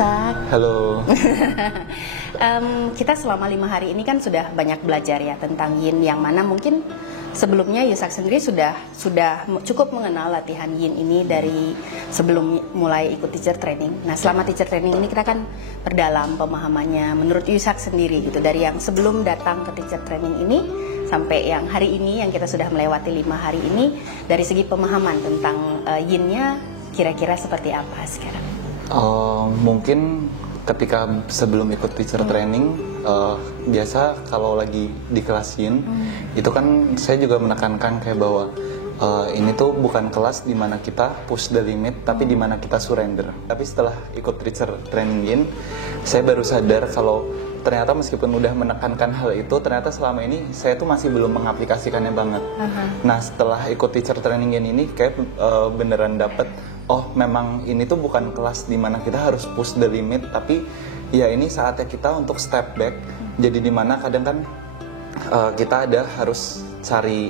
Yusak. Halo. Kita selama 5 hari ini kan sudah banyak belajar ya tentang yin, yang mana mungkin sebelumnya Yusak sendiri sudah cukup mengenal latihan yin ini dari sebelum mulai ikut teacher training. Nah, selama teacher training ini kita kan perdalam pemahamannya menurut Yusak sendiri gitu, dari yang sebelum datang ke teacher training ini sampai yang hari ini yang kita sudah melewati 5 hari ini, dari segi pemahaman tentang yin-nya kira-kira seperti apa sekarang? Mungkin ketika sebelum ikut teacher training, biasa kalau lagi di kelas yin, itu kan saya juga menekankan kayak bahwa ini tuh bukan kelas di mana kita push the limit, tapi di mana kita surrender. Tapi setelah ikut teacher training yin, saya baru sadar kalau ternyata meskipun udah menekankan hal itu, ternyata selama ini saya tuh masih belum mengaplikasikannya banget. Nah, setelah ikut teacher training yin ini kayak beneran dapet, oh memang ini tuh bukan kelas di mana kita harus push the limit, tapi ya ini saatnya kita untuk step back. Jadi di mana kadang kan kita harus cari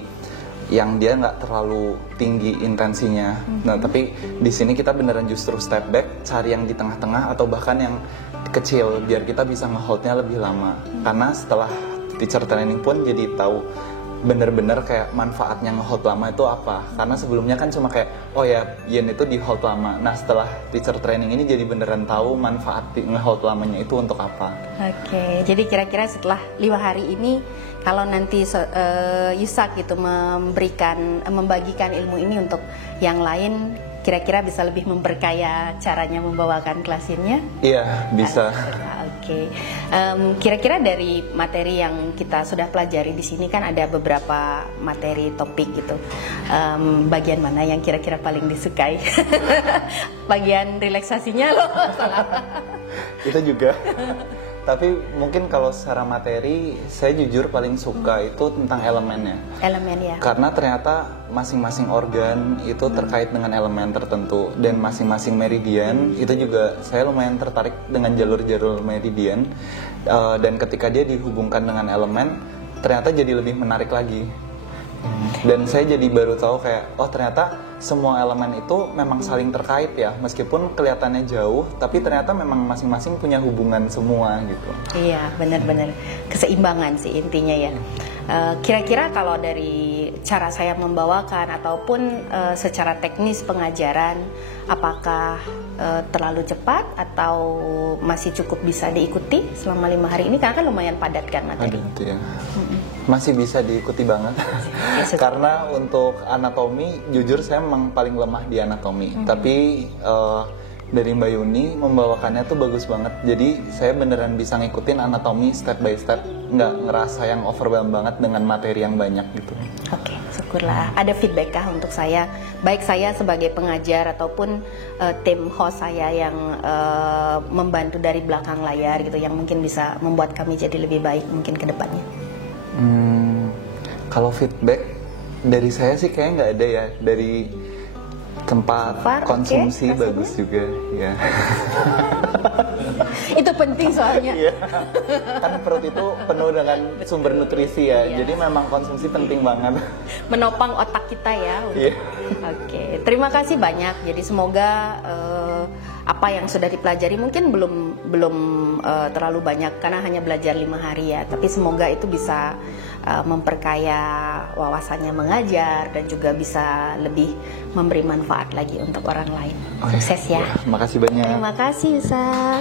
yang dia nggak terlalu tinggi intensinya. Nah, tapi di sini kita beneran justru step back, cari yang di tengah-tengah atau bahkan yang kecil biar kita bisa ngeholdnya lebih lama. Karena setelah teacher training pun jadi tahu bener-bener kayak manfaatnya ngehold lama itu apa. Karena sebelumnya kan cuma kayak, oh ya yin itu di hold lama. Nah, setelah teacher training ini jadi beneran tahu manfaat ngehold lamanya itu untuk apa. Oke, jadi kira-kira setelah 5 hari ini, kalau nanti Yusak gitu membagikan ilmu ini untuk yang lain, kira-kira bisa lebih memperkaya caranya membawakan kelas yin-nya? Iya, bisa. Oke. Kira-kira dari materi yang kita sudah pelajari di sini kan ada beberapa materi topik gitu. Bagian mana yang kira-kira paling disukai? Bagian relaksasinya loh. Itu juga. Tapi mungkin kalau secara materi, saya jujur paling suka itu tentang elemennya. Elemen ya. Karena ternyata masing-masing organ itu terkait dengan elemen tertentu, dan masing-masing meridian itu juga saya lumayan tertarik dengan jalur-jalur meridian. Dan ketika dia dihubungkan dengan elemen, ternyata jadi lebih menarik lagi. Dan saya jadi baru tahu kayak, oh ternyata semua elemen itu memang saling terkait ya, meskipun kelihatannya jauh, tapi ternyata memang masing-masing punya hubungan semua gitu. Iya, benar-benar keseimbangan sih intinya ya. Kira-kira kalau dari cara saya membawakan ataupun secara teknis pengajaran, apakah terlalu cepat atau masih cukup bisa diikuti selama 5 hari ini? Karena kan lumayan padat kan materi. Ya. Masih bisa diikuti banget. Karena untuk anatomi, jujur saya memang paling lemah di anatomi. Tapi dari Mbak Yuni membawakannya tuh bagus banget. Jadi saya beneran bisa ngikutin anatomi step by step, nggak ngerasa yang overwhelmed banget dengan materi yang banyak gitu. Oke, syukurlah. Ada feedback kah untuk saya? Baik saya sebagai pengajar ataupun tim host saya yang membantu dari belakang layar gitu, yang mungkin bisa membuat kami jadi lebih baik mungkin ke depannya. Kalau feedback dari saya sih kayaknya nggak ada ya. Dari tempat konsumsi bagus juga ya. Itu penting soalnya. Iya. Kan perut itu penuh dengan sumber nutrisi ya. Jadi memang konsumsi penting banget. Menopang otak kita ya. Oke, terima kasih banyak. Jadi semoga apa yang sudah dipelajari mungkin belum terlalu banyak karena hanya belajar 5 hari ya. Tapi semoga itu bisa memperkaya wawasannya mengajar dan juga bisa lebih memberi manfaat lagi untuk orang lain. Sukses ya. Makasih banyak. Terima kasih Yusak.